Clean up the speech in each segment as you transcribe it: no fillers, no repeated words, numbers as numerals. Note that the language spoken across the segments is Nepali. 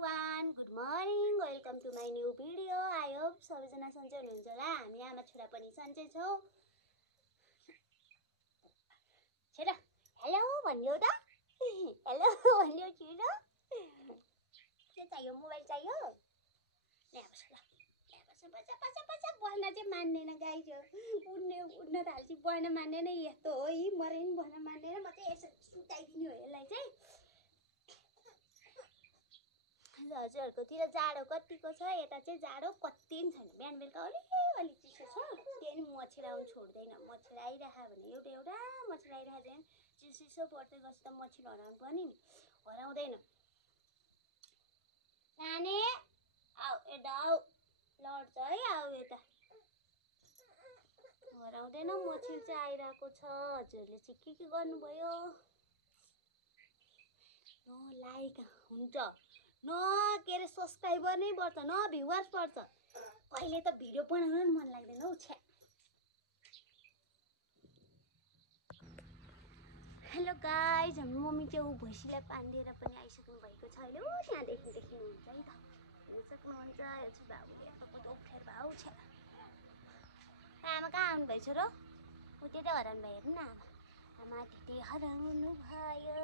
Everyone, good morning, welcome to my new video. I hope सबैजना सन्चै हुनुहुन्छ होला। हामी आमा छोरा पनि सन्चै छौँ। छोरा हेलो भनिदेऊ त। हेलो भनिदेऊ छिटो। के चाहियो? मोबाइल चाहियो? ल्या बस ल, ल्या बस बस बस बस। बस्न चाहिँ मान्दैन गाई थियो। उड्न थाल्छ, बस्न मान्दैन। यस्तो हो यी, मरै पनि बस्न मान्दैन। म चाहिँ यसो सुताइदिने हो यसलाई चाहिँ। हजुरहरूकोतिर जाडो कतिको छ? यता चाहिँ जाडो कति पनि छैन। बिहान बेलुका अलिअलि चिसो छ। त्यही पनि मच्छर आउनु छोड्दैन। मच्छर आइरह भने एउटा मच्छर आइरह चाहिँ चिसो पर्दै गएछ त मच्छर हराउनु पनि नि हराउँदैन। नानी आऊ यता आऊ, लड्छ है, आऊ यता। हराउँदैन, मच्छर चाहिँ आइरहेको छ। हजुरले चाहिँ के गर्नुभयो? न लाइक हुन्छ, न के अरे सब्सक्राइबर नै बढ्छ, न भ्युवर्स बढ्छ। कहिले त भिडियो बनाउन पनि मन लाग्दैन हौ छ्या। हेलो गाइज, हाम्रो मम्मी चाहिँ ऊ भैँसीलाई पानिदिएर पनि आइसक्नु भएको छ अहिले। ऊ त्यहाँदेखि देख्नुहुन्छ है त, हेर्नु सक्नुहुन्छ। यो चाहिँ बाबु यताको दोफ्रेर भाउ छ। आमा कहाँ आउनु भएछ र? ऊ त्यतै हराउनु भयो। हेर्नु न, आमा त्यतै हराउनु भयो।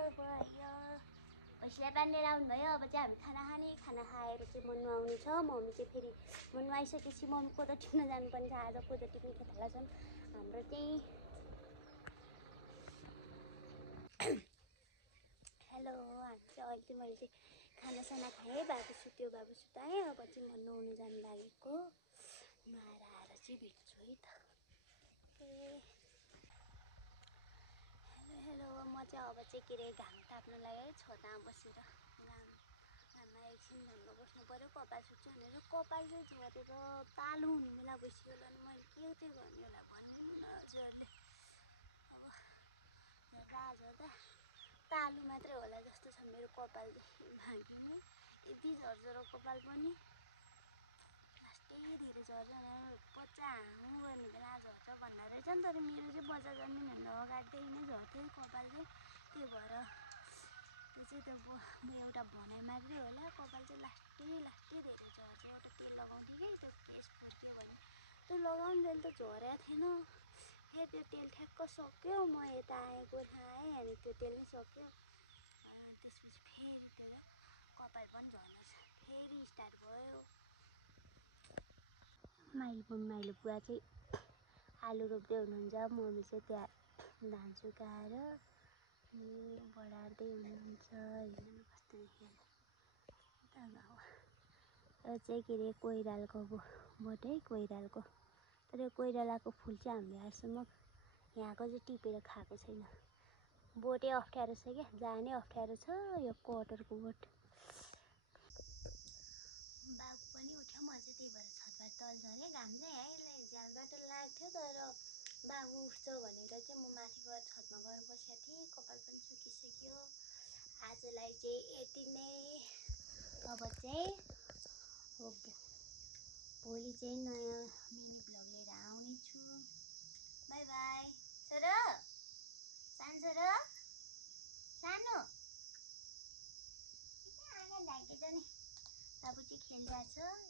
भैँसीलाई पानिदिएर आउनुभयो। अब चाहिँ हामी खाना खाएर चाहिँ मन्नु आउनु छ। मम्मी चाहिँ फेरि मन्नु आइसकेपछि मम्मी कोदो टिप्न जानुपर्ने छ। आज कोदो टिप्ने खेताला छन् हाम्रो चाहिँ। हेलो, हामी चाहिँ अहिले चाहिँ मैले चाहिँ खानासाना खाएँ। बाबु सुत्यो, बाबु सुताएँ। अब चाहिँ म नुहाउनु जानु लागेको। नुहाएर आएर चाहिँ भेट्छु है त। हेलो, म चाहिँ अब चाहिँ के अरे घाम ताप्न लाग्यो। छतामा बसेर घाममा एकछिन घाममा बस्नु पऱ्यो। कपाल सुत्छु भनेर कपाल चाहिँ झरेर कालो हुने बेला भइसक्यो होला नि। मैले के चाहिँ गर्ने होला भनिदिनु न हजुरहरूले। अब झर्दा कालो मात्रै होला जस्तो छ मेरो कपाल चाहिँ। भाँगिने यति झरझरो कपाल पनि लास्टै धेरै झर्छ। बच्चा हामु गर्ने बेला झर्छ भन्दा रहेछ नि। तर मेरो चाहिँ बच्चा जन्मिनुभन्दा अगाडिदेखि नै झर्थ्यो कपाल चाहिँ। त्यही भएर त्यो चाहिँ त्यो एउटा भनाइ मात्रै होला। कपाल चाहिँ लास्टै धेरै झर्छ। एउटा तेल लगाउँथेँ कि त्यो केस फुट्यो भने त्यो लगाउनुले त झरेको थिएन। फेरि त्यो तेल ठ्याक्क सक्यो, म यता आएँ, गोर्खा आएँ, अनि त्यो तेल नै सक्यो। त्यसपछि फेरि त्यो कपाल पनि झर्न फेरि स्टार्ट भयो। माइलो बुवा चाहिँ आलु रोप्दै हुनुहुन्छ। मम्मी चाहिँ त्यहाँ धान सुकाएर बढार्दै हुनुहुन्छ। हेर्नु कस्तो देखियो यो चाहिँ के अरे कोइरालाको बोट है, कोइरालाको। तर यो कोइरालाको फुल चाहिँ हामीले आजसम्म यहाँको चाहिँ टिपेर खाएको छैन। बोटै अप्ठ्यारो छ क्या, जानै अप्ठ्यारो छ यो कटहरको बोट। बाबु पनि उठ्यो, म चाहिँ त्यही भएर छतबाट तल झरेँ। घाम चाहिँ यहीँलाई झ्यालबाट लाग्थ्यो, तर बाबु उठ्छ भनेर चाहिँ म माथि गएर छतमा गएर बसेको थिएँ। कपाल पनि सुकिसक्यो। आजलाई चाहिँ यति नै। अब चाहिँ भोलि चाहिँ नयाँ मिनी भ्लग लिएर आउने छु। बाई बाई छोरो, सानो छोरो, सानो आँगन ढाकिन्छ नि। बाबु चाहिँ खेलिरहेको छ।